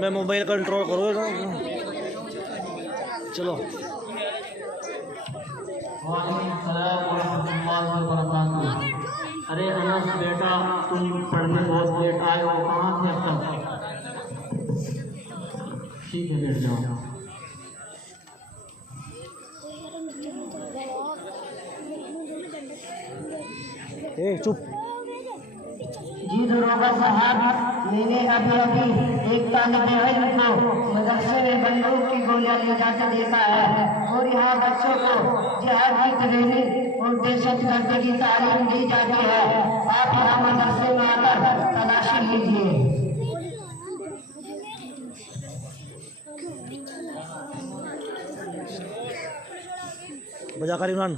मैं mobile control करूँगा। चलो अरे अनस बेटा, तुम पढ़ने बहुत लेट आए हो, कहाँ थे अब तक? ठीक है, बैठ जाओ। चुप। जी दरोगा साहब, मैंने अभी एक तालिब इल्म को मदरसे में बंदूक की गोलियां ले जाकर देखा है और यहाँ बच्चों को जिहाद की ट्रेनिंग और दहशतगर्दी की तालीम दी जाती है। आप यहाँ मदरसे में आकर तलाशी लीजिए। बजाकर इमरान।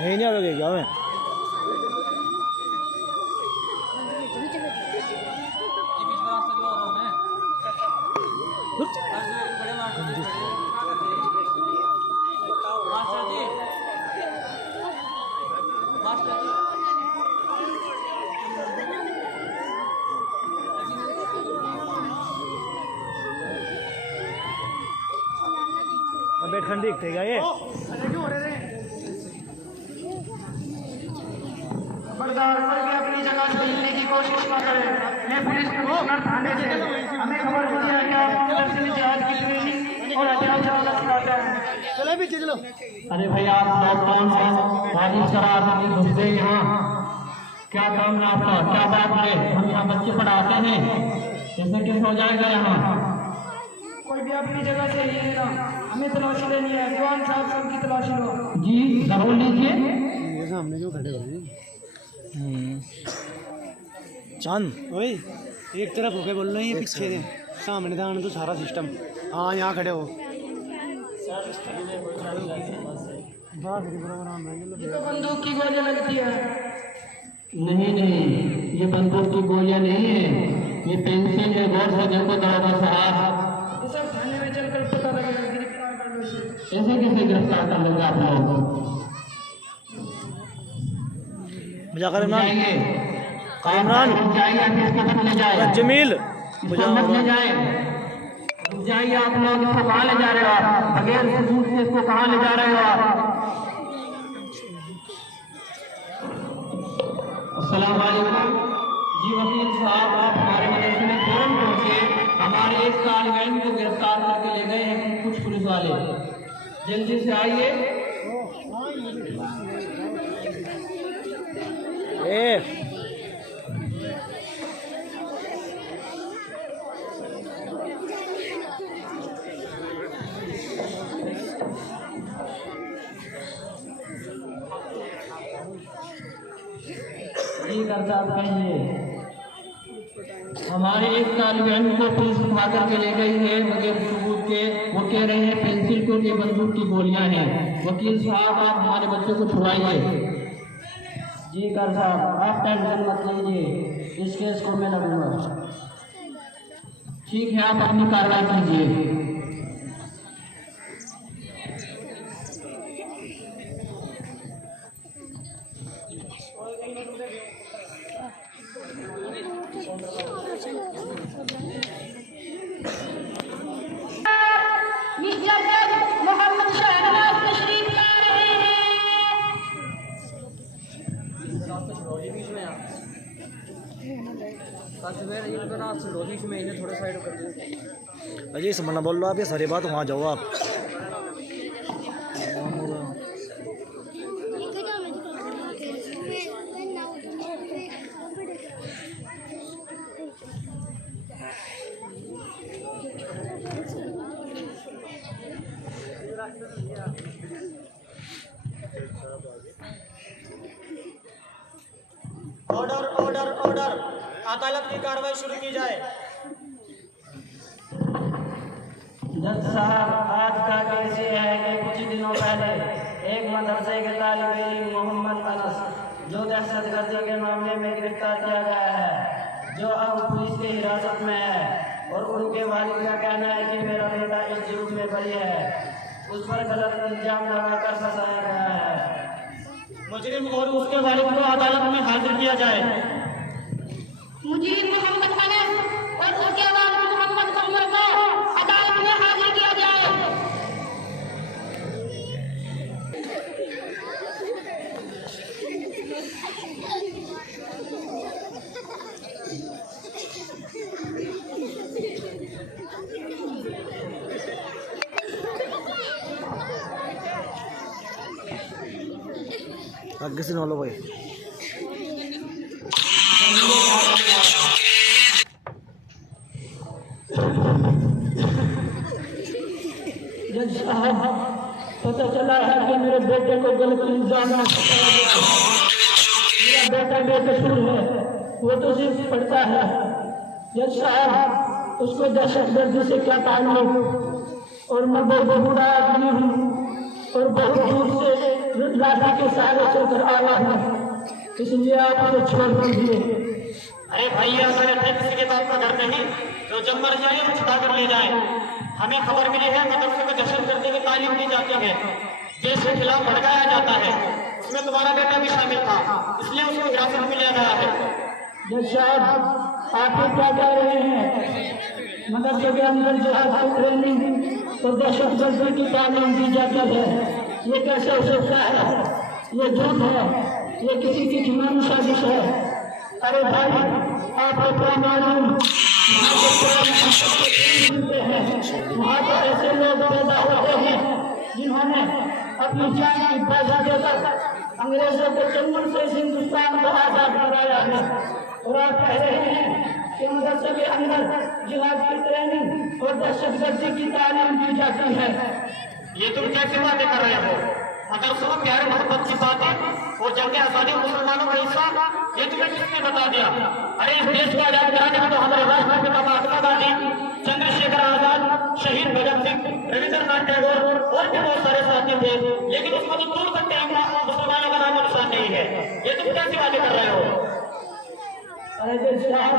नहीं आओगे क्या मैं? बेट खंडी थे क्या ये? खबरदार, कोई भी अपनी जगह से हिलने की कोशिश न करे। मैं पुलिस कमिश्नर थाने से, हमें खबर हो गया कि आप मदरसे में जिहाद की ट्रेनिंग और हथियार चलाना सिखाते हैं। चलो पीछे चलो। अरे भाई, आप लॉकडाउन से वाजिब शराब में घुसते यहाँ, क्या काम है आपका? क्या बात है? हम यहाँ बच्चे पढ़ाते हैं, ऐसे कैसे हो जाएगा यहाँ? कोई भी अपनी जगह से हिले ना, हमें तलाशी लेनी है। जवान साहब, सबकी तलाशी लो। जी जरूर लीजिए। ये सामने जो खड़े हो चांद वही एक तरफ होके बोल रहे हैं, ये पीछे दे सामने दान तो सारा सिस्टम। हाँ यहाँ खड़े हो। ये तो बंदूक की गोलियां लगती है। नहीं नहीं, ये बंदूक की गोलियां नहीं है, ये पेंसिल है। गौर से देखो दरोगा साहब। ये सब थाने में चलकर पता लगेगा, गिरफ्तार कर लो इसे। ऐसे कैसे गिरफ्तार कर लेंगे आप लोग? जाकर इमरान जाइए, किसको मत ले जाए? जमील इसको मत ले जाए। जाइए आप लोग, इसको कहाँ ले जा रहे हो? बगैर सबूत से इसको कहाँ ले जा रहे हो आप? अस्सलाम वालेकुम। जी वकील साहब, आप हमारे मदरसे में फौरन पहुंचे। हमारे एक तालिब इल्म को गिरफ्तार करके ले गए हैं कुछ पुलिस वाले। जल्दी से आइए। जी करता कहिए। हमारे एक तालिब इल्म को पुलिस उठवा करके ले गई है बगैर सबूत के। वो कह रहे हैं पेंसिल को ये बंदूक की गोलियां हैं। वकील साहब, आप हमारे बच्चे को छुड़ाइए। जी कर साहब, आप टेंशन मत लीजिए, इस केस को मैं लड़ूंगा। ठीक है, आप अपनी कार्रवाई कीजिए। मोहम्मद शहनाज तशरीफ ला रहे हैं। अजय समझना बोल लो आप, ये सारी बात वहाँ जाओ आप। ऑर्डर ऑर्डर ऑर्डर, अदालत की कार्रवाई शुरू की जाए। जज साहब, आज का केस ये है कि कुछ ही दिनों पहले एक मदरसे के तालिब इल्म मोहम्मद अनस जो दहशतगर्दी के मामले में गिरफ्तार किया गया है, जो अब पुलिस की हिरासत में है और उनके वालिद का कहना है कि मेरा बेटा इस जुर्म में बरी है, उस पर गलत इल्जाम लगाकर फंसाया गया है। मुजरिम और उसके वालिद को अदालत में हाजिर किया जाए। मुजरिम मोहम्मद अनस और उसके वालिद मोहम्मद कमर को अदालत में हाजिर किया जाए। आगे से नॉलो भाई। जज साहब, पता चला है कि मेरे बेटे को गलत इल्जाम है। मेरा बेटा बेकसूर है, वो तो सिर्फ पढ़ता है। जज साहब, उसको दहशतगर्दी से क्या ताल्लुक, और मैं बहुत बूढ़ा आदमी हूँ और बहुत दूर से लाठी के सहारे चलकर आया हूँ, इसलिए आप मुझे छोड़ दीजिए। अरे भैया, हमारे थे किसी के बाप का घर नहीं, जो जब मर जाए वो छुड़ा कर ले जाए। हमें खबर मिली है मदरसे में दहशतगर्दी की तालीम दी जाती है, देश के खिलाफ भड़काया जाता है। इसमें तुम्हारा बेटा भी शामिल था, इसलिए उसको हिरासत में लिया गया है। जज साहब, आप क्या कह रहे हैं? मदरसे के अंदर जिहाद की ट्रेनिंग और दहशतगर्दी की तालीम दी जाती है, ये कैसे हो सकता है? ये झूठ है, ये किसी की जुनूनी साजिश है। अरे भाई, आपको क्या मालूम, वहाँ तो ऐसे लोग पैदा होते हैं जिन्होंने अपनी जान की बाजी देकर अंग्रेजों के चंगुल से हिंदुस्तान को आजाद कराया है। और आप कह रहे हैं कि मदरसे के अंदर जिहाद की ट्रेनिंग और दहशतगर्दी की तालीम दी जाती है। ये तुम कैसे बातें कर रहे हो? मदरसों में प्यार मोहब्बत की बातें और जंग आजादी मुसलमानों का हिस्सा, ये तुम्हें किसने बता दिया? अरे इस देश को आजाद कराने में तो हमारे राष्ट्रपिता महात्मा गांधी, चंद्रशेखर आजाद, शहीद भगत सिंह, रविंद्रनाथ टैगोर और भी बहुत सारे साथी थे, लेकिन उसको तो दूर तक मुसलमानों का नाम निशान नहीं है। ये तुम कैसी बातें कर रहे हो? अरे जज साहब,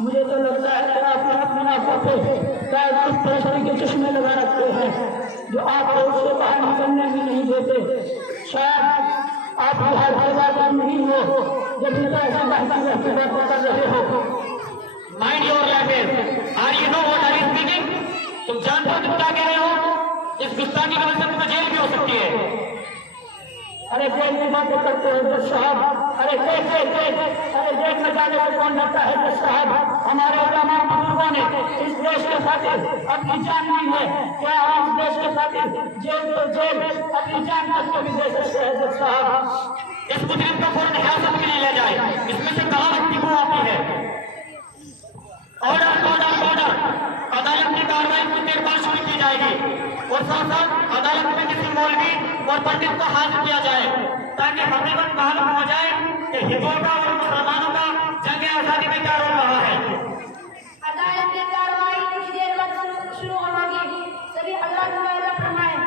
मुझे तो लगता है कि आप अपने आंखों पे शायद कुछ प्रेशर के चश्मे लगा रखते हैं जो आपको उससे बाहर निकलने भी नहीं देते। शायद आप हर बात नहीं हो जब ऐसा बात कर रहे हो। Mind your language, are you know what I am speaking? तुम जानते हो तुम क्या कह रहे हो? इस गुस्ताखी की वजह से तुम्हें जेल भी हो सकती है। अरे कैसे बातें करते हो जज साहब? अरे कैसे अरे देख न जाने को कौन डरता है जज साहब? हमारे उलमा बुजुर्गों ने इस देश के खातिर अपनी जान दी है, क्या हम इस देश के खातिर जेल तो जेल अपनी जान तक को भी दे सकते हैं जज साहब? इस मुजरिम को फौरन हिरासत में ले लिया जाए। इसमें से कहाँ व्यक्ति को आती है? ऑर्डर ऑर्डर ऑर्डर, अदालत की कार्रवाई कुछ देर बाद शुरू की जाएगी और साथ साथ अदालत में किसी मौलवी और पंडित को हाजिर किया जाए ताकि हकीकत मालूम हो जाए कि हिंदुओं का और मुसलमानों का जंग आजादी में क्या रोल रहा है। अदालत की कार्रवाई कुछ देर बाद शुरू होगी। सभी अल्लाह फरमाए।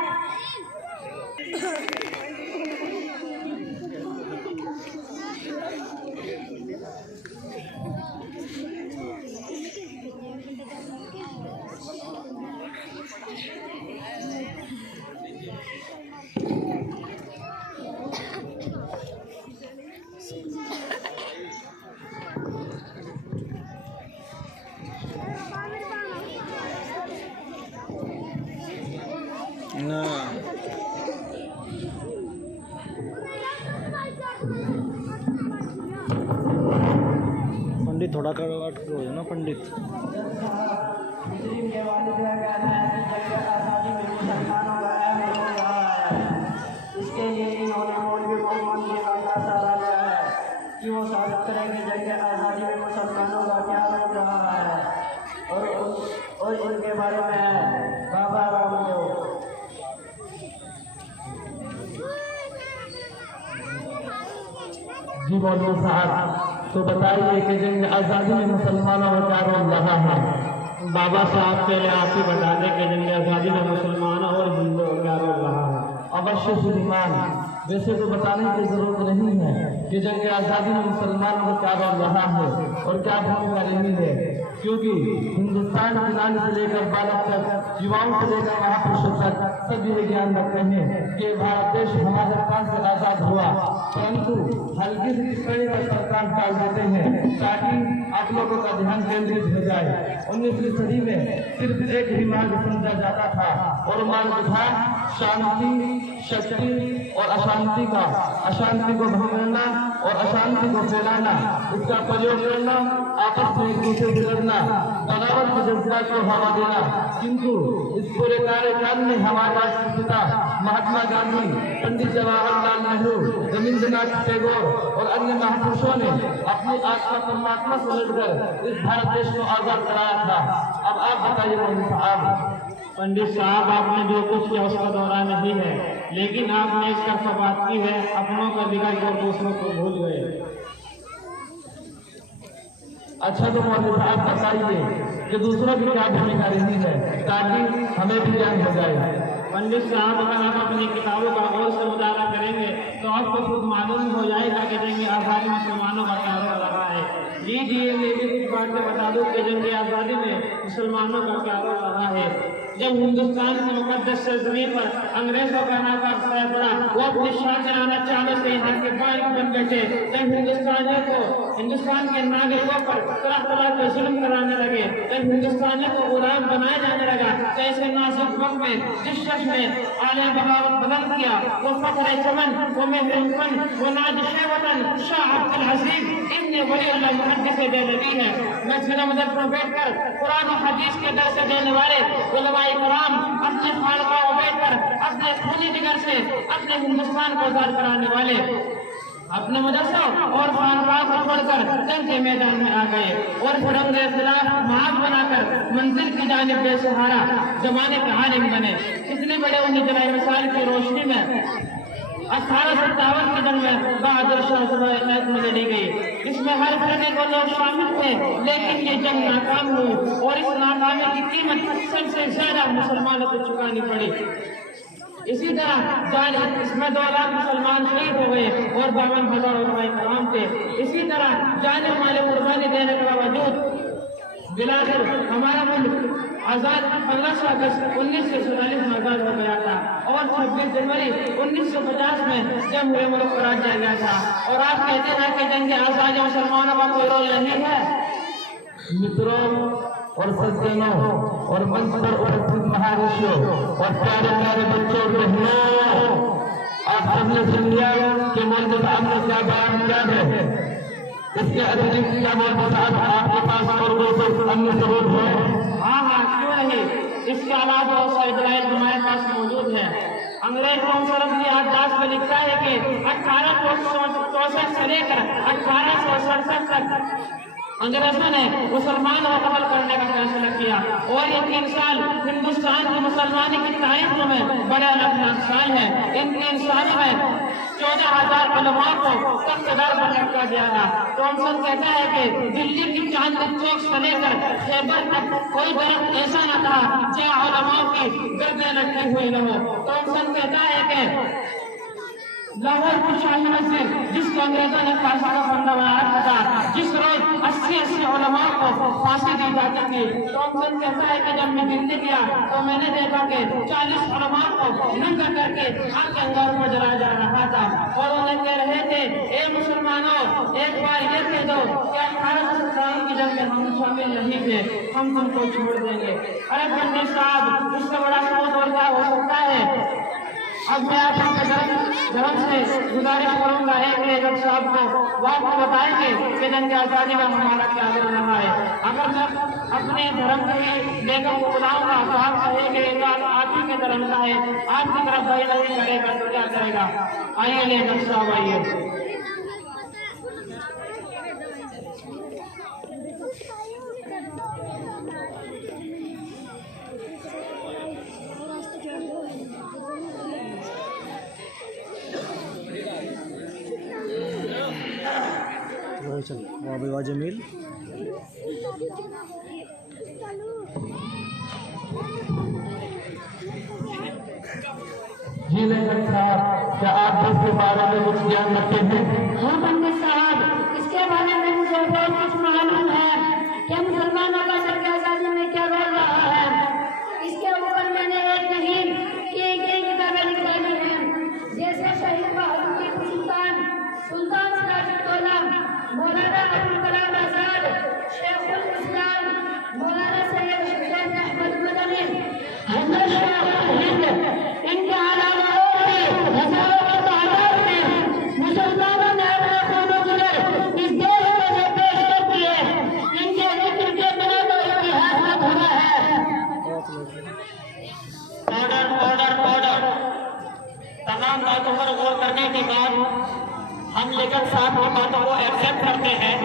ना पंडित थोड़ा करवाट हो ना पंडित। मुस्लिम के वालिद का कहना है कि जंग आज़ादी में मुसलमानों का अहम रोल रहा है। इसके लिए इन्होंने मौलवी को मानने का फैसला लिया है कि वो साबित करेंगे जंग आज़ादी में मुसलमानों का क्या रोल रहा है और इनके बारे में है बाबा रामदेव। जी मौलवी साहब, तो बताइए कि जंग आज़ादी में मुसलमानों का क्या रोल रहा है? बाबा साहब पहले आप ही बता दें कि जंग आजादी में मुसलमानों और हिंदुओं का क्या रोल रहा है। अवश्य श्रीमान। वैसे तो बताने की जरूरत नहीं है कि जंग आज़ादी में मुसलमानों का क्या रोल रहा है और क्या भूमिका रही है, क्योंकि हिंदुस्तान की नानी से लेकर बालक तक, युवाओं से लेकर महापुरुषों तक सब ये ज्ञान रखते हैं कि भारत देश हमारे पास से आजाद हुआ, परंतु हल्की सी टिप्पणी का सरकार डाल देते हैं ताकि आप लोगों का ध्यान केंद्रित हो जाए। 19वीं सदी में सिर्फ एक ही मार्ग समझा जाता था और मार्ग था शांति, शक्ति और अशांति का। अशांति को भगाना और अशांति को फैलाना, उसका प्रयोग करना, आपस में एक दूसरे से लड़ना, बगावत के जज्बात को हवा देना। किंतु इस पूरे कार्यकाल में हमारे राष्ट्रपिता महात्मा गांधी, पंडित जवाहरलाल नेहरू, रविंद्रनाथ टैगोर और अन्य महापुरुषों ने अपनी आत्मा परमात्मा से लड़कर इस भारत देश को आजाद कराया था। अब आप बताइए पंडित साहब। पंडित साहब, आपने जो कुछ किया उसका दौरा नहीं है, लेकिन आपने इसका बात की है, अपनों का बिगाड़ और दूसरों को भूल गए। अच्छा तो मौलवी साहब बताइए कि दूसरों की क्या भूमिका रही है ताकि हमें भी ज्ञान हो जाए। पंडित साहब, अगर आप अपनी किताबों का गौर से मुताला करेंगे तो आपको खुद मालूम हो जाएगा कि जंग आज़ादी में मुसलमानों का क्या रोल रहा है। लीजिए मैं भी कुछ बातें बता दूं कि जंग आज़ादी में मुसलमानों का क्या रोल रहा है। जब हिंदुस्तान की मुकद्दस सरजमीन पर अंग्रेजों का नाकाब साया पड़ा, वो अपने शाह जलाना चाहने से यहाँ के बाहर बन बैठे। जब हिंदुस्तानियों को, हिंदुस्तान के नागरिकों पर तरह तरह के जुल्म कराने लगे, जब हिंदुस्तानियों को गुलाम बनाया जाने लगा, जैसे नाजुक वक्त में जिस शख्स ने आले बगावत बदल किया, वो फखरे चमन, वो मेहरमपन, वो नाजिशे वतन शाह अब्दुल हसीब इब्न वलीउल्लाह मुहद्दिस देहलवी है। मैं जिला मदद में बैठकर कुरान और हदीस के दर्स देने वाले उलमाए कराम अपने खानकाह में बैठकर अपने खूनी जिगर से अपने हिंदुस्तान को आजाद कराने वाले अपने मदरसों और खानकाह को छोड़कर जंग के मैदान में आ गए और फिर अंग्रेज खिलाफ महाग बनाकर मंजिल की जानिब बेसहारा जमाने के आलिम बने। कितने बड़े उन्हें जलाए मिसाल की रोशनी में 1857 के जंग में बहादुर शाह में लड़ी गई। इसमें हर तरह के लोग शामिल थे, लेकिन ये जंग नाकाम हुई और इस नाकामी की कीमत सबसे ज्यादा मुसलमानों को चुकानी पड़ी। इसी तरह इसमें 2 लाख मुसलमान शहीद हो गए और 52,000 उलमाए कराम थे। इसी तरह जाने माले कुर्बानी देने के बावजूद बिलाकर हमारा मुल्क आजाद 15 अगस्त 1947 में आजाद हो गया था और 26 जनवरी 1950 में जब हुए मुल्क करार दिया गया था। और आप कहते हैं कि जंग आजादी मुसलमानों का कोई रोल नहीं है। मित्रों और सज्जनों और मंच पर उपस्थित महाऋषियों और प्यारे प्यारे बच्चों और बहनों, आप सबने सुन लिया कि मौलवी साहब ने क्या बयान किया है। इसके अतिरिक्त क्या मौलवी साहब आपके पास और कोई अन्य सबूत है? हाँ, क्यों नहीं। इसके अलावा बहुत सारे दलाइल हमारे पास मौजूद है। अंग्रेज कौंसिल अपने याददाश्त में लिखता है कि 1864 से लेकर 1867 तक अंग्रेजों ने मुसलमानों को कत्ल करने का फैसला किया और ये 3 साल हिंदुस्तान की मुसलमानी की तारीख में बड़े अलग साल है। इन 3 सालों में 14,000 उलमाओं को तख्तदार पर रखा गया था। थॉमसन कहता है कि दिल्ली की चांदनी चौक से लेकर खैबर तक कोई दरख्त ऐसा न था जहाँ उलमाओं की गर्दनें लटकी हुई न हो। थॉमसन कहता है कि लाहौर की शाही मस्जिद जिसको अंग्रेजों ने फांसी का फंदा बना रखा था, जिस रोज 80 उलमाओं को फांसी दी जाती थी। थॉमसन कहता है कि जब मैं दिल्ली गया तो मैंने देखा कि 40 उलमाओं को नंगा करके आग के अंगारों में जलाया जा रहा था और उन्हें कह रहे थे, ए मुसलमानों, एक बार ये कह दो कि 1857 की जंग में हम शामिल नहीं थे, हम तुमको छोड़ देंगे। अरे पंडित साहब, इससे बड़ा सबूत और क्या हो सकता है। अब मैं आपके धर्म से गुजारिश करूंगा एक साहब को वो आपको बताएंगे कि जंग आजादी का हमारा क्या रोल रहा है। अगर मैं अपने धर्म के लेखक को बुलाऊंगा तो आप कहेंगे आप ही के धर्म का है, आपकी तरफ भाई नहीं करेगा तो क्या करेगा। आइए लेखक साहब, आइए। चल वाह जमील। जी लेखक साहब, क्या आप देश के बारे में कुछ ज्ञान रखते हैं? हाँ पंडित साहब, इसके बारे में मुझे बहुत कुछ मालूम है कि मुसलमानों का जब आजादी में क्या रोल रहा है। इसके ऊपर मैंने एक नहीं कई किताबें निकाली हैं, जैसे शहीद बहादुर टीपू सुल्तान, सुल्तान सिराजुद्दौला, मौलाना अबुल कलाम आजाद, शेखुल इस्लाम, मौलाना सैयद हुसैन अहमद मदनी, हजरत शाह हिंद, इनके अलावा और भी हजारों की तादाद में मुसलमानों ने अपने खूनो गुजर इस देश को जो पेश कर दिए, इनके जिक्र के बिना तो इतिहास में भरा है। Order order order. तमाम बातों पर गौर करने के बाद हम लेखक साहब की बातों को एक्सेप्ट करते हैं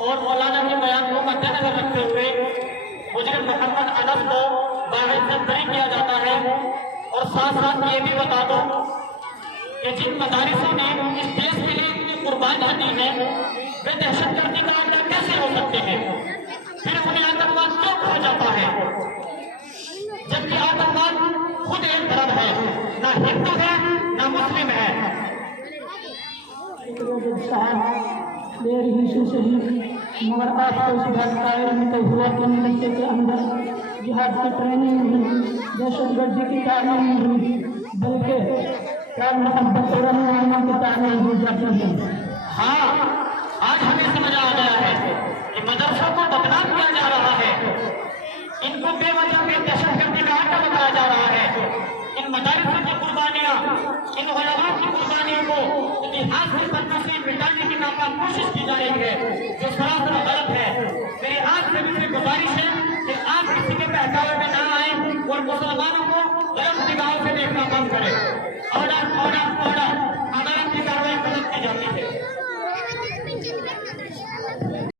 और मौलाना के बयान को मद्देनजर रखते हुए मुजरिम मोहम्मद अनस को बाहर से बरी किया जाता है। और साथ साथ ये भी बता दो कि जिन मदारिसों ने इस देश के लिए इतनी कुर्बानियां दी है, वे दहशतगर्दी का आंकड़ा कैसे हो सकते हैं? फिर उन्हें आतंकवाद क्यों कहा जाता है, जबकि आतंकवाद खुद एक धर्म है, ना हिंदू है ना मुस्लिम है। देर ही से सही, मगर आपको इस बात का इल्म तो हुआ कि नशे के अंदर जिहाद की ट्रेनिंग हुई, दहशतगर्दी की तालीम हुई, बल्कि प्यार मोहब्बत और अमन की तालीम हो जाती है। हाँ, आज हमें समझ आ गया है कि मदरसों को बदनाम किया जा रहा है, इनको बेवजह के दहशतगर्दी का आटा बताया जा रहा है। इन मदारिसों की कुर्बानियां, इन उलमाओं की कुर्बानियों को इतिहास के पन्नों से मिटाने की नाकाम कोशिश की जा रही है, जो सरासर गलत है। मेरी आज से भी गुजारिश है कि आप किसी के बहकावे में ना आए और मुसलमानों को गलत निगाहों से देखना बंद करें। Order order order.